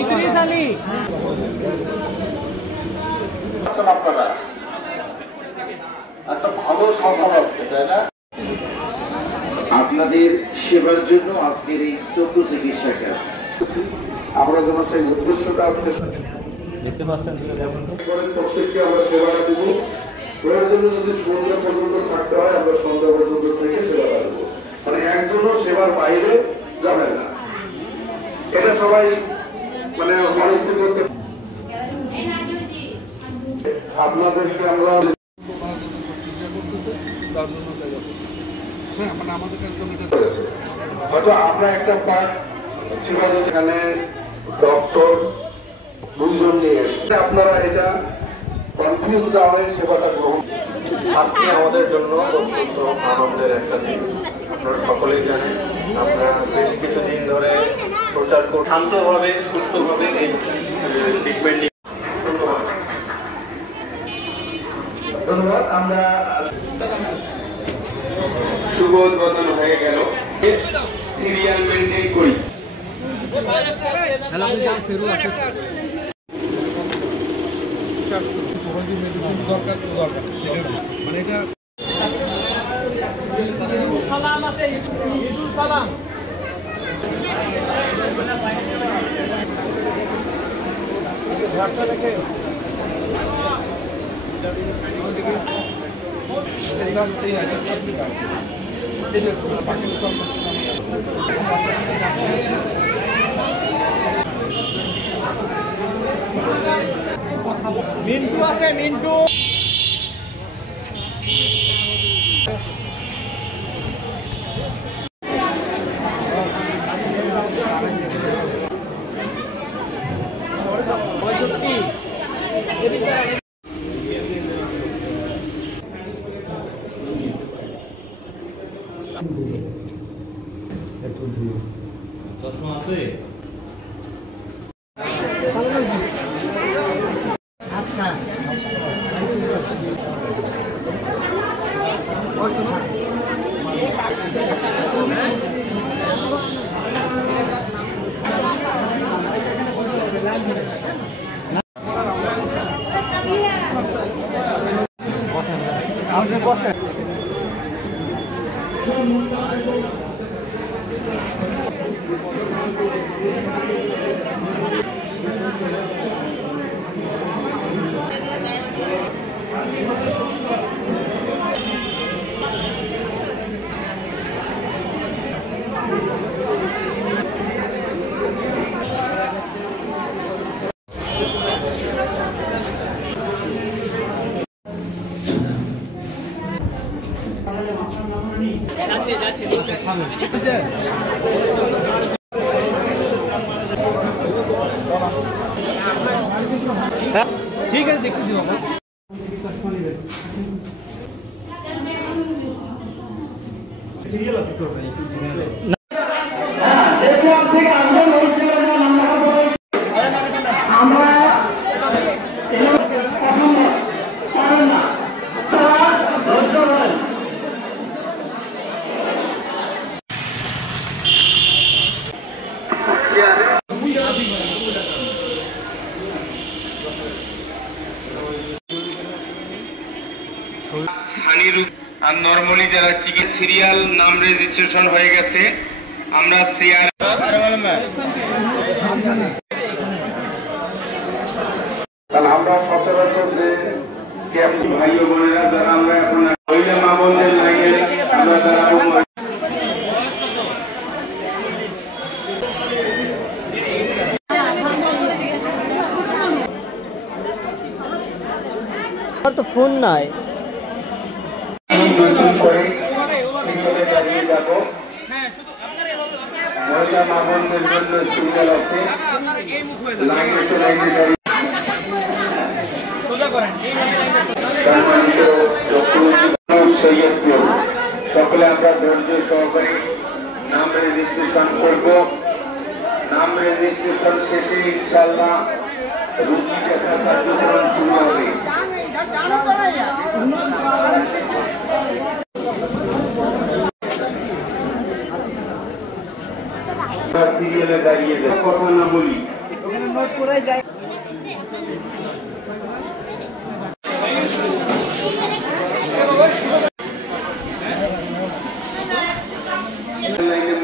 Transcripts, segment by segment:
ইদ্রিস আলী আপনারা একটা ভালো সকাল আজকে, তাই না? আপনাদের সেবার জন্য আজকের এই চক্ষু চিকিৎসা ক্যাম্প আমরা যেন সেই উদ্দেশ্যটা আজকে দেখতে পাচ্ছেন, প্রত্যেককে আমরা সেবাটা দেবো। প্রয়োজনে যদি সন্ধ্যা পর্যন্ত থাকতে হয় আমরা সন্ধ্যা পর্যন্ত থেকে সেবাটা দেবো, মানে একজনও সেবার বাইরে যাবে না। এটা সবাই মানে মনস্থির করতে। আপনাদেরকে আমরা হয়তো আমরা একটা পার্ট সেবা এখানে ডক্টর দুইজন নিয়ে এসেছে, আপনারা এটা কনফিউজ না হয়ে সেবাটা গ্রহণ। আজকে আমাদের জন্য অত্যন্ত আনন্দের একটা দিন। আপনারা সকলেই জানেন আমরা বেশ কিছুদিন ধরে প্রচার করে শান্তভাবে সুস্থভাবে এই ট্রিটমেন্ট নিয়ে। ধন্যবাদ ধন্যবাদ। আমরা শুভ উদ্বোধন হয়ে গেল। সিরিয়াল মেনটেন করি। সালাম আছে, ঈদুল সালাম। মিন্টু আছে, মিন্টু। আচ্ছা বসে ঠিক আছে, দেখতেছি বাবা। সিরিয়াল আছে তো আর নরমালি যারা চিকিৎসা সিরিয়াল নাম রেজিস্ট্রেশন হয়ে গেছে, আমরা সিআর আমরা সচরাচর যে ভাই ও বোনেরা যারা আমরা এখন মহিলা মা বোনদের লাইনে আমরা যারা তো ফোন নাই মহিলা মা বোনদের জন্য সিরিয়াল আছে, সকলে আমরা ধৈর্য সহকারে নাম রেজিস্ট্রেশন করব। নাম রেজিস্ট্রেশন শেষে ইনশাআল্লাহ রুগী দেখার কার্যক্রম শুরু হবে। সিরিয়ালে দাঁড়িয়ে কথা না বলি ওখানে নোট করে যায়।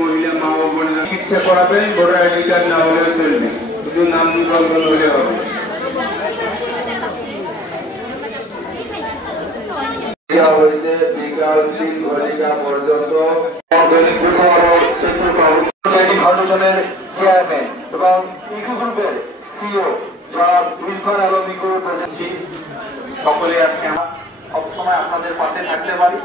মহিলা মা ও বোনেরা চিকিৎসা করাবেন, ভোটার আইডি কার্ড না হলেও চলবে, শুধু নাম নিবন্ধন হলে হবে। হইতে বিকাল 3 ঘটিকা পর্যন্ত দৈনিক ফাউন্ডেশনের চেয়ারম্যান এবং ইকো গ্রুপের সিও জনাব ইরফান আলম ইকো প্রজেক্ট সকলে আজকে আমরা সবসময় আপনাদের পাশে থাকতে পারি।